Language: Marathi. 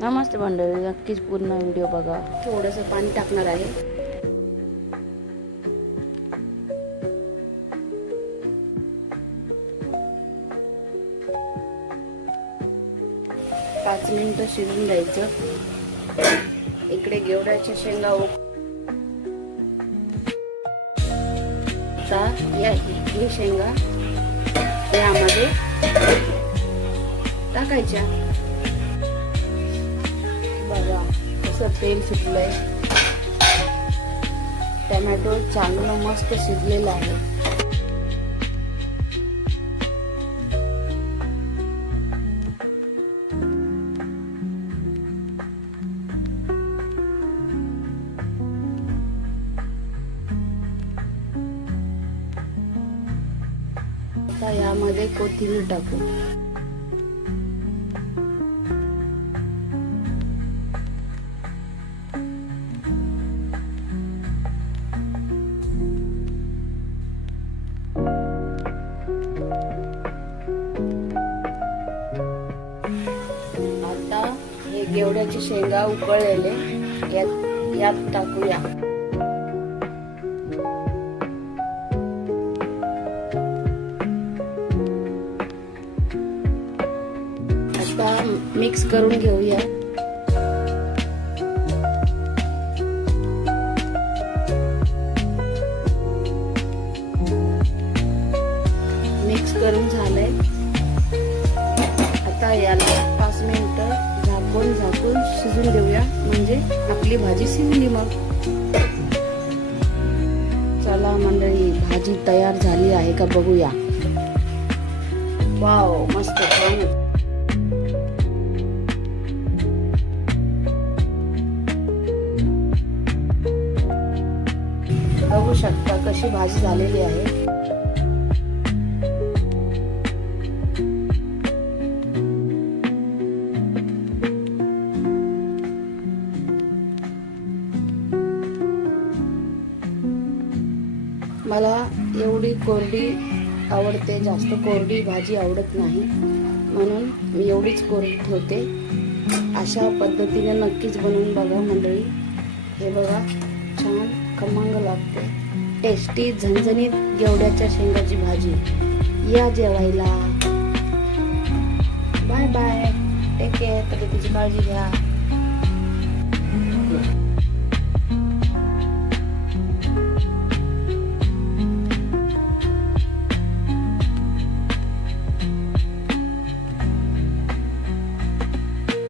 नमस्ते मंडळी, नक्कीच पूर्ण व्हिडिओ बघा. थोडंसं पाणी टाकणार आहे. पाच मिनिटं शिजवून द्यायचं. इकडे घेवड्याच्या शेंगा हे शेंगा यामध्ये टाकायच्या. बघा कसं तेल सुटलंय. टोमॅटो चांगलं मस्त शिजलेलं आहे. आता यामध्ये कोथिंबीर टाकू. आता हे घेवड्याची शेंगा उकळलेले यात टाकूया. आता मिक्स करून घेऊया. मिक्स करून झालंय. आता याला 5 मिनिटं झाकून शिजून देऊया, म्हणजे आपली भाजी शिजली. मग चला मंडळी, भाजी तयार झाली आहे का बघूया. वाव, मस्त छान. बघू शकता कशी भाजी झालेली आहे. मला एवढी कोरडी आवडते, जास्त कोरडी भाजी आवडत नाही, म्हणून मी एवढीच कोरडी ठेवते. अशा पद्धतीने नक्कीच बनवून बघा मंडळी. हे बघा, छान खमंग लागते, टेस्टी झणझणीत घेवड्याच्या शेंगाची भाजी. या जेवायला. Bye bye, take care. तब्येतीची काळजी घ्या.